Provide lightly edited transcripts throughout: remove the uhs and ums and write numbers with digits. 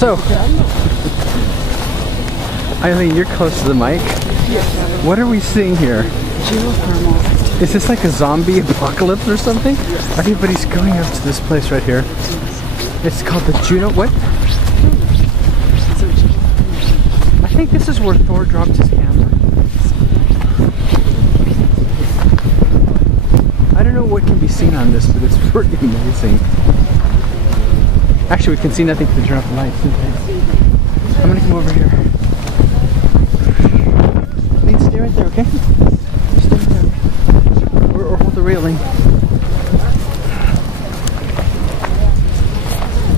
So, Eileen, you're close to the mic. What are we seeing here? Is this like a zombie apocalypse or something? Everybody's going up to this place right here. It's called the Juno. What? I think this is where Thor dropped his hammer. I don't know what can be seen on this, but it's pretty amazing. Actually, we can see nothing to turn off the lights. I'm gonna come over here. Please stay right there, okay? Stay right there. Or hold the railing.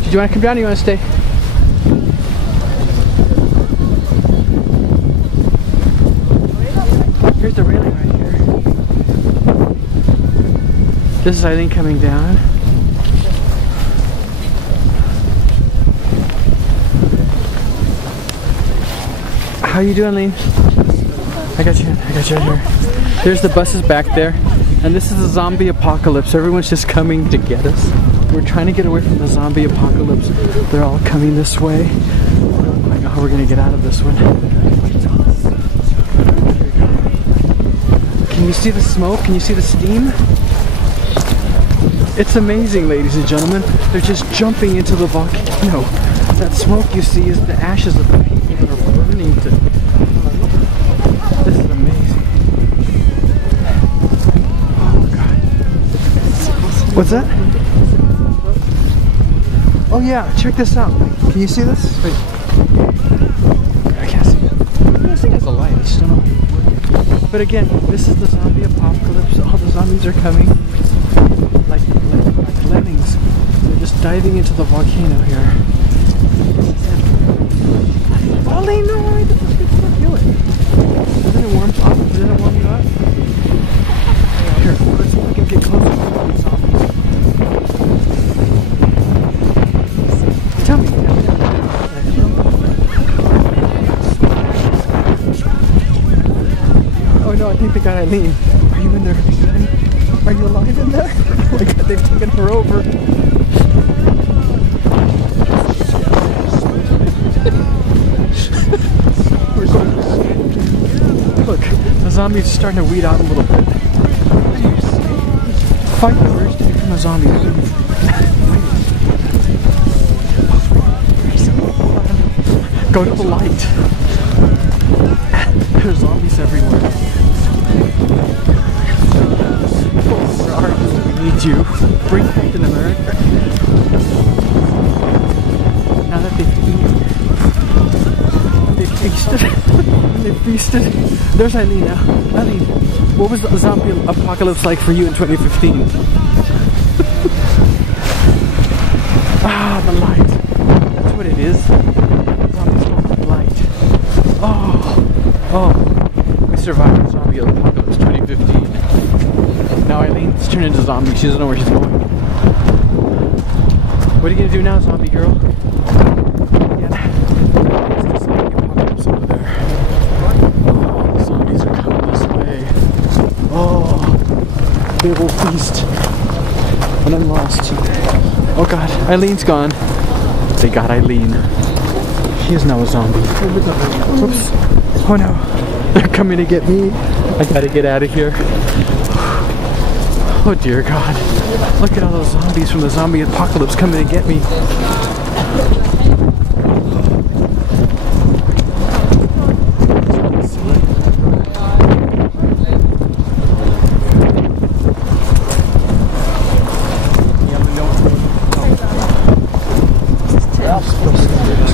Do you want to come down or you want to stay? Here's the railing right here. This is Eileen coming down. How you doing, Eileen? I got you right here. There's the buses back there. And this is a zombie apocalypse. Everyone's just coming to get us. We're trying to get away from the zombie apocalypse. They're all coming this way. I don't know how we're gonna get out of this one. Can you see the smoke? Can you see the steam? It's amazing, ladies and gentlemen. They're just jumping into the volcano. That smoke you see is the ashes of the people that are burning to. This is amazing. Oh God. What's that? Oh yeah, check this out. Can you see this? Wait. I can't see it. I think it's a light. I just don't know. But again, this is the zombie apocalypse. All the zombies are coming. Like lemmings. They're just diving into the volcano here. Ollie, no, I don't feel it. Doesn't it warm up? Doesn't it warm you up? Here, let's look and get closer to the zombies. Tell me. Oh no, I think they got Eileen. Are you in there? Are you alive in there? Oh my God, they've taken her over. Look, the zombies are starting to weed out a little bit. Fight the urge to become a zombie. Go to the light. There's zombies everywhere. Where are you? We need you. Bring Captain America. Now that they've eaten, they've feasted. They feasted. There's Eileen now. Eileen, what was the zombie apocalypse like for you in 2015? Ah, the light. That's what it is. Zombies don't have light. Oh, we survived the zombie apocalypse 2015. Now Eileen's turned into a zombie. She doesn't know where she's going. What are you gonna do now, zombie girl? They will feast. And I'm lost. Oh God, Eileen's gone. They got Eileen. She is now a zombie. Whoops. Oh no. They're coming to get me. I gotta get out of here. Oh dear God. Look at all those zombies from the zombie apocalypse coming to get me.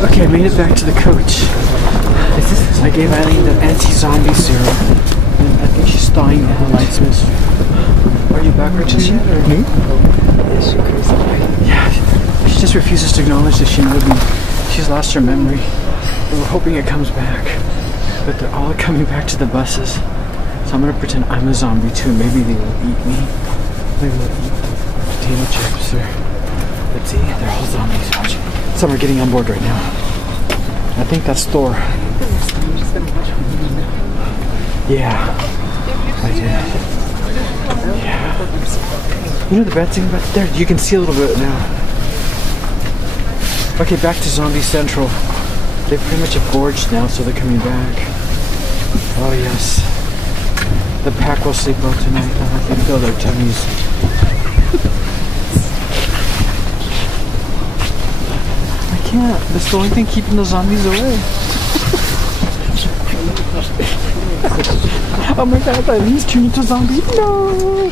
Okay, I made it back to the coach. I gave Eileen the anti-zombie serum. And I think she's thawing in the light switch. Are you back yet? Me? Yes, you're crazy. Yeah, she just refuses to acknowledge that she knows me. She's lost her memory. We're hoping it comes back. But they're all coming back to the buses. So I'm gonna pretend I'm a zombie too. Maybe they will eat me. Maybe they'll eat potato chips or... Let's see, they're all zombies. Some are getting on board right now. I think that's Thor. Yeah, I did. Yeah. You know the bad thing about there? You can see a little bit now. Okay, back to Zombie Central. They've pretty much gorged now, so they're coming back. Oh yes. The pack will sleep well tonight. I can feel their tummies. I can't. That's the only thing keeping the zombies away. Oh my god, I at least turned into a zombie. No!